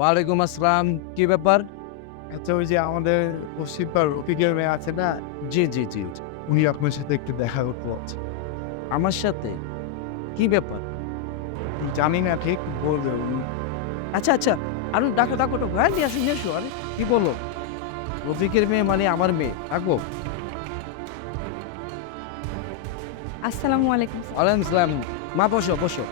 ওয়ালাইকুম আসসালাম। কি ব্যাপার? আচ্ছা, ওই যে আমাদের পশ্চিম পাড়ার রফিকের মেয়ে আছে না, জি, জি, জি, জি। উনি আপনার সাথে একটু দেখা করতে বলছে। আমার সাথে? কি ব্যাপার? জানি না ঠিক, বলবে উনি। আচ্ছা, আচ্ছা। আরে ডাকো, ডাকো, ডাকো। হ্যাঁ, নিয়ে আসো, নিয়ে আসো। আরে কি বলো? রফিকের মেয়ে মানে আমার মেয়ে। ডাকো। আসসালামু আলাইকুম স্যার। ওয়ালাইকুম আসসালাম। মা বসো, বসো।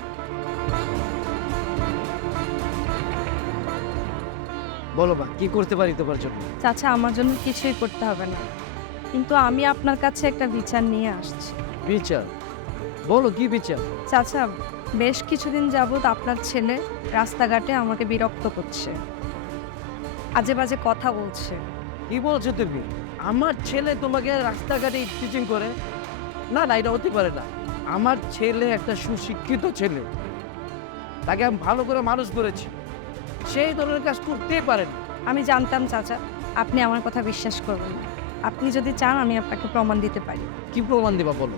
বলো মা, কি করতে পারি তোমার জন্য? চাচা, আমার জন্য কিছুই করতে হবে না, কিন্তু আমি আপনার কাছে একটা বিচার নিয়ে আসছি। বিচার? বলো কি বিচার? চাচা, বেশ কিছুদিন যাবৎ আপনার ছেলে রাস্তাঘাটে আমাকে বিরক্ত করছে, আজে বাজে কথা বলছে। কি বলছো তুমি? আমার ছেলে তোমাকে রাস্তাঘাটে টিচিং করে? না, না, এটা হতে পারে না। আমার ছেলে একটা সুশিক্ষিত ছেলে। তাকে আমি ভালো করে মানুষ করেছি। সেই ধরনের কাজ করতেই পারে না। আমি জানতাম চাচা আপনি আমার কথা বিশ্বাস করবেন না। আপনি যদি চান আমি আপনাকে প্রমাণ দিতে পারি। কি প্রমাণ দিবা বলো?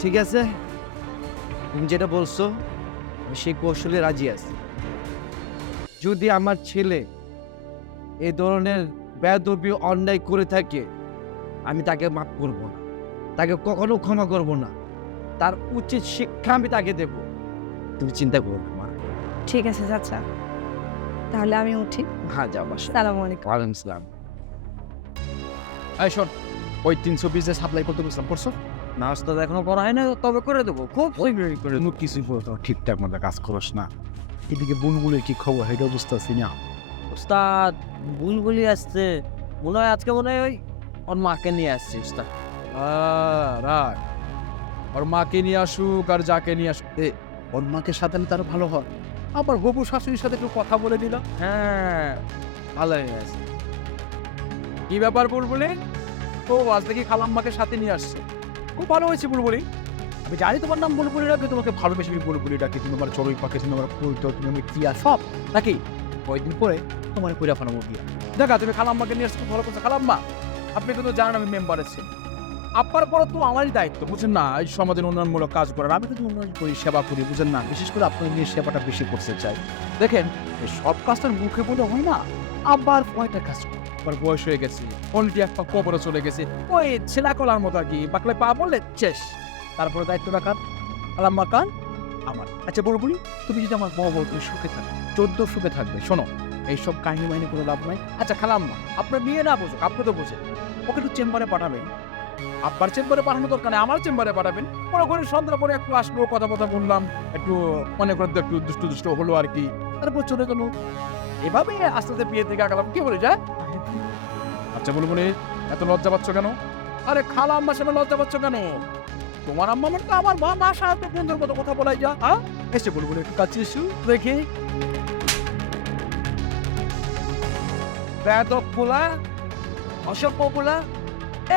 ঠিক আছে, তুমি যেটা বলছো আমি সেই কৌশলে রাজি আছি। যদি আমার ছেলে এই ধরনের বেয়াদবি অন্যায় করে থাকে, আমি তাকে মাফ করব না, তাকে কখনো ক্ষমা করব না। তার উচিত শিক্ষা আমি তাকে দেব। তুমি চিন্তা করো না মা। ঠিক আছে চাচা, তাহলে আমি উঠি। হ্যাঁ, যাও বাসা। সালামু আলাইকুম। ওয়ালাইকুম আসসালাম। এই শোন, ওই 320 সাপ্লাই করতে বলছিলাম, করছো? নাস্তা তো এখনো করা হয় না, তবে করে দেবো, খুব শীঘ্রই করে দেবো। কোনো কিছুই বলতো ঠিকঠাক মতো কাজ করস না। এদিকে বুলবুলের কি খবর, সেটাও বুঝতেছি না। উস্তাদ, বুলবুলি আসছে মনে হয়, আজকে মনে হয় ওই ওর মাকে নিয়ে আসছে উস্তাদ। রাখ, ওর মাকে নিয়ে আসুক আর যাকে নিয়ে আসুক, ওর মাকে সাজালে তার ভালো হয়। আবার হবু শাশুড়ির সাথে একটু কথা বলে দিলাম। হ্যাঁ, ভালো হয়ে আছে। কি ব্যাপার বুলবুলি? ও আজ দেখি খালাম্মাকে সাথে নিয়ে আসছে, খুব ভালো হয়েছে বুলবুলি। আমি জানি তোমার নাম বুলবুলি ডাকে, তোমাকে ভালোবেসে বুলবুলি ডাকে, তুমি আমার চড়ুই পাখি, তুমি আমার ফুল, তো তুমি আমার টিয়া সব নাকি। কয়েকদিন পরে তোমার পুরা ফানাবো বিয়া। দেখা তুমি খালাম্মাকে নিয়ে আসছে, খুব ভালো করছে। খালাম্মা, আপনি কিন্তু জানেন আমি মেম্বার আছি, আপনার পর তো আমারই দায়িত্ব, বুঝেন না, এই সমাজের উন্নয়নমূলক কাজ করার। আমি কিন্তু উন্নয়ন করি, সেবা করি, বুঝেন না। বিশেষ করে আপনার নিয়ে সেবাটা বেশি করতে চাই। দেখেন, এই সব কাজটার মুখে বলে হয় না, আবার কয়টা কাজ করে। আবার বয়স হয়ে গেছে, অন্যটি এক পা কবরে চলে গেছে, ওই ছেলাকলার মতো আর কি, বাকলে পা বললে শেষ। তারপরে দায়িত্বটা কার? খালাম্মা কান আমার। আচ্ছা বুলবুলি, তুমি যদি আমার বউ তুমি সুখে থাকবে, 14 সুখে থাকবে। শোনো, এইসব কাহিনী মাইনে কোনো লাভ নাই। আচ্ছা খালাম্মা, আপনার মেয়ে না বুঝুক, আপনি তো বুঝেন, ওকে একটু চেম্বারে পাঠাবেন। আপনার চেম্বারে পাঠানো দরকার নেই, আমার চেম্বারে পাঠাবেন। মনে করেন সন্ধ্যার পরে একটু আসলো, কথা কথা বললাম, একটু মনে করেন তো একটু দুষ্টু দুষ্টু হলো আর কি, তারপর চলে গেল। এভাবে আস্তে আস্তে বিয়ে থেকে আগালাম, কি বলে যায়। আচ্ছা বলে বলে এত লজ্জা পাচ্ছ কেন? আরে খালা আম্মার সামনে লজ্জা পাচ্ছ কেন? তোমার আম্মা মানে তো আমার মা, মার সাথে বন্ধুর মতো কথা বলাই যা। হ্যাঁ, এসে বলে বলে একটু কাছে এসু দেখি। বেয়াদব পোলা, অসভ্য পোলা,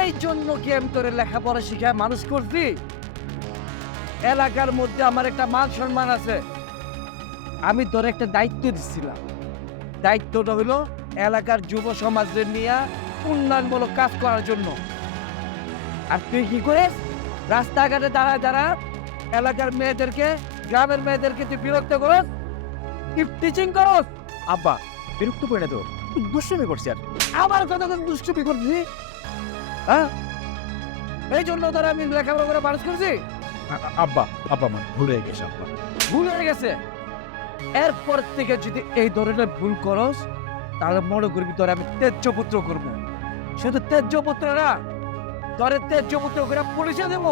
এই জন্য কি আমি তোর লেখাপড়া শিখায় মানুষ করছি? এলাকার মধ্যে আমার একটা মান সম্মান আছে। আমি তোর একটা দায়িত্ব দিচ্ছিলাম। দায়িত্বটা হলো এলাকার যুব সমাজের নিয়ে উন্নয়নমূলক কাজ করার জন্য। আর তুই কি করিস? রাস্তাঘাটে দাঁড়ায় দাঁড়া এলাকার মেয়েদেরকে, গ্রামের মেয়েদেরকে তুই বিরক্ত করস, টিচিং করস। আব্বা, বিরক্ত করে না তো, দুষ্টুমি করছি আর। আমার কথা তো দুষ্টুমি করছি, হ্যাঁ? এই জন্য তারা আমি লেখাপড়া করে মানুষ করছি। আব্বা, আব্বা মানে ভুল হয়ে গেছে আব্বা। ভুল হয়ে গেছে। এরপর থেকে যদি এই ধরনের ভুল করস, তাহলে মনে করবি তোর আমি তেজ্য পুত্র করবো। শুধু তেজ্য পুত্র না, তোর তেজ্য পুত্র করে পুলিশে দেব,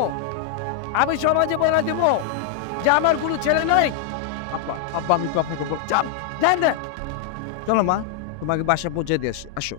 আমি সমাজে বলে দেব যে আমার কোনো ছেলে নাই। আব্বা, আব্বা আমি তো আপনাকে চাপ, যান দে। চলো মা, তোমাকে বাসা পৌঁছে দিয়ে আসি, আসো।